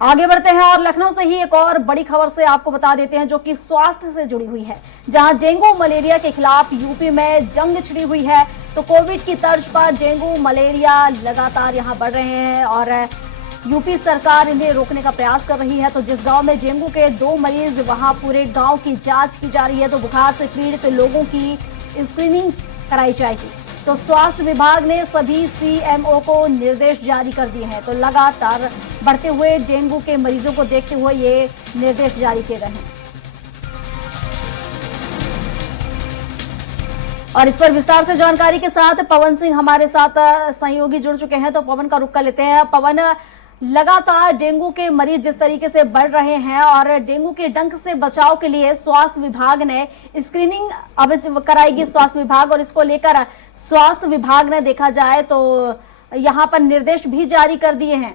आगे बढ़ते हैं और लखनऊ से ही एक और बड़ी खबर से आपको बता देते हैं जो कि स्वास्थ्य से जुड़ी हुई है, जहां डेंगू मलेरिया के खिलाफ यूपी में जंग छिड़ी हुई है। तो कोविड की तर्ज पर डेंगू मलेरिया लगातार यहां बढ़ रहे हैं और यूपी सरकार इन्हें रोकने का प्रयास कर रही है। तो जिस गांव में डेंगू के 2 मरीज, वहां पूरे गांव की जांच की जा रही है। तो बुखार से पीड़ित लोगों की स्क्रीनिंग कराई जाएगी। तो स्वास्थ्य विभाग ने सभी सीएमओ को निर्देश जारी कर दिए हैं। तो लगातार बढ़ते हुए डेंगू के मरीजों को देखते हुए ये निर्देश जारी किए गए हैं। और इस पर विस्तार से जानकारी के साथ पवन सिंह हमारे साथ सहयोगी जुड़ चुके हैं। तो पवन का रुख कर लेते हैं। पवन, लगातार डेंगू के मरीज जिस तरीके से बढ़ रहे हैं और डेंगू के डंक से बचाव के लिए स्वास्थ्य विभाग ने स्क्रीनिंग अब कराएगी स्वास्थ्य विभाग, और इसको लेकर स्वास्थ्य विभाग ने देखा जाए तो यहां पर निर्देश भी जारी कर दिए हैं।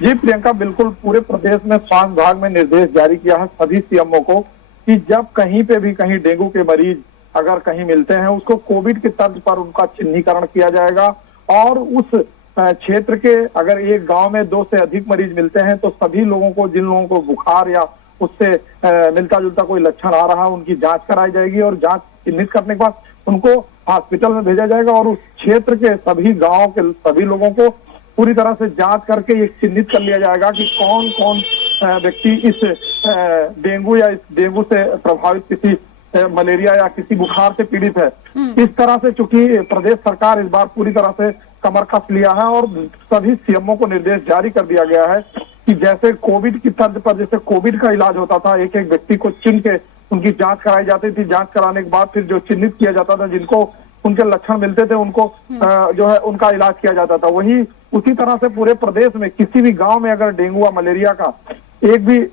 जी प्रियंका, बिल्कुल पूरे प्रदेश में स्वास्थ्य विभाग में निर्देश जारी किया है सभी सीएमओ को कि जब कहीं पे भी कहीं डेंगू के मरीज अगर कहीं मिलते हैं, उसको कोविड के तर्ज पर उनका चिन्हीकरण किया जाएगा। और उस क्षेत्र के अगर एक गांव में 2 से अधिक मरीज मिलते हैं तो सभी लोगों को, जिन लोगों को बुखार या उससे मिलता जुलता कोई लक्षण आ रहा है, उनकी जांच कराई जाएगी और जांच चिन्हित करने के बाद उनको हॉस्पिटल में भेजा जाएगा। और उस क्षेत्र के सभी गांव के सभी लोगों को पूरी तरह से जांच करके ये चिन्हित कर लिया जाएगा कि कौन कौन व्यक्ति इस डेंगू या इस डेंगू से प्रभावित, किसी मलेरिया या किसी बुखार से पीड़ित है। इस तरह से चूंकि प्रदेश सरकार इस बार पूरी तरह से कमर कस लिया है और सभी सीएमओ को निर्देश जारी कर दिया गया है कि जैसे कोविड की तर्ज पर, जैसे कोविड का इलाज होता था, एक एक व्यक्ति को चिन्ह के उनकी जांच कराई जाती थी। जांच कराने के बाद फिर जो चिन्हित किया जाता था, जिनको उनके लक्षण मिलते थे, उनको जो है उनका इलाज किया जाता था। वही उसी तरह से पूरे प्रदेश में किसी भी गांव में अगर डेंगू या मलेरिया का एक भी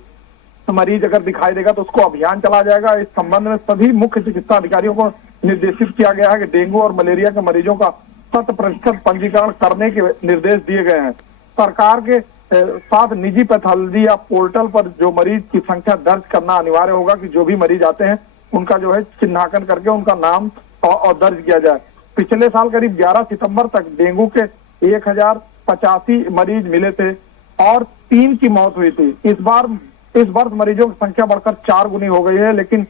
मरीज अगर दिखाई देगा तो उसको अभियान चलाया जाएगा। इस संबंध में सभी मुख्य चिकित्सा अधिकारियों को निर्देशित किया गया है कि डेंगू और मलेरिया के मरीजों का 100% पंजीकरण करने के निर्देश दिए गए हैं। सरकार के साथ निजी पैथोलॉजी या पोर्टल पर जो मरीज की संख्या दर्ज करना अनिवार्य होगा कि जो भी मरीज आते हैं उनका जो है चिन्हांकन करके उनका नाम और दर्ज किया जाए। पिछले साल करीब 11 सितंबर तक डेंगू के 1085 मरीज मिले थे और 3 की मौत हुई थी। इस वर्ष मरीजों की संख्या बढ़कर 4 गुनी हो गई है, लेकिन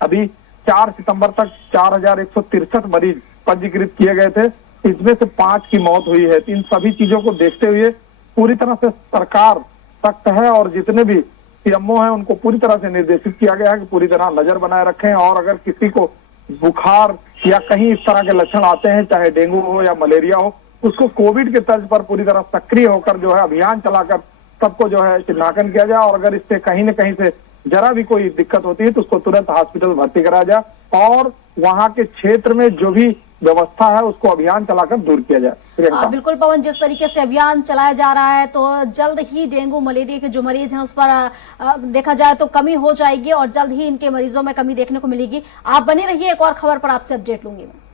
अभी 4 सितंबर तक 4163 मरीज पंजीकृत किए गए थे। इसमें से 5 की मौत हुई है। इन सभी चीजों को देखते हुए पूरी तरह से सरकार सख्त है और जितने भी सीएमओ हैं उनको पूरी तरह से निर्देशित किया गया है कि पूरी तरह नजर बनाए रखें। और अगर किसी को बुखार या कहीं इस तरह के लक्षण आते हैं, चाहे डेंगू हो या मलेरिया हो, उसको कोविड के तर्ज पर पूरी तरह सक्रिय होकर जो है अभियान चलाकर सबको जो है चिन्हांकन किया जाए। और अगर इससे कहीं न कहीं से जरा भी कोई दिक्कत होती है तो उसको तुरंत हॉस्पिटल भर्ती कराया जाए और वहां के क्षेत्र में जो भी व्यवस्था है उसको अभियान चलाकर दूर किया जाए। बिल्कुल पवन, जिस तरीके से अभियान चलाया जा रहा है तो जल्द ही डेंगू मलेरिया के जो मरीज हैं उस पर देखा जाए तो कमी हो जाएगी और जल्द ही इनके मरीजों में कमी देखने को मिलेगी। आप बने रहिए, एक और खबर पर आपसे अपडेट लूंगी मैं।